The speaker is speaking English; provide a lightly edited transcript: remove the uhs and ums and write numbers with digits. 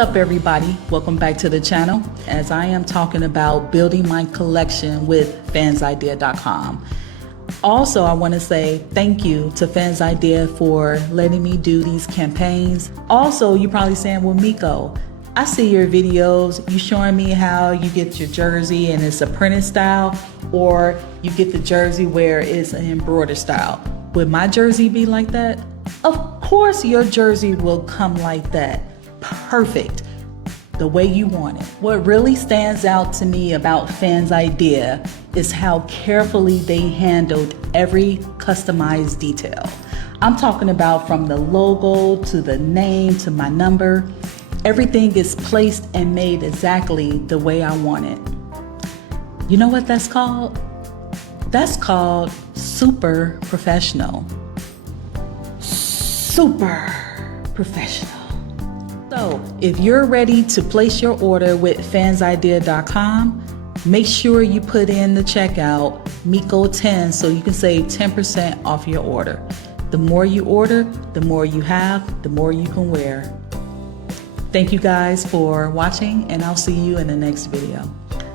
What's up everybody, welcome back to the channel as I am talking about building my collection with Fansidea.com. Also, I want to say thank you to Fansidea for letting me do these campaigns. Also, you're probably saying, well, Miko, I see your videos, you showing me how you get your jersey and it's a printed style, or you get the jersey where it's an embroidered style. Would my jersey be like that? Of course your jersey will come like that. Perfect, the way you want it. What really stands out to me about Fansidea is how carefully they handled every customized detail. I'm talking about from the logo to the name to my number. Everything is placed and made exactly the way I want it. You know what that's called? That's called super professional. Super professional. So, if you're ready to place your order with Fansidea.com, make sure you put in the checkout Miko10 so you can save 10% off your order. The more you order, the more you have, the more you can wear. Thank you guys for watching, and I'll see you in the next video.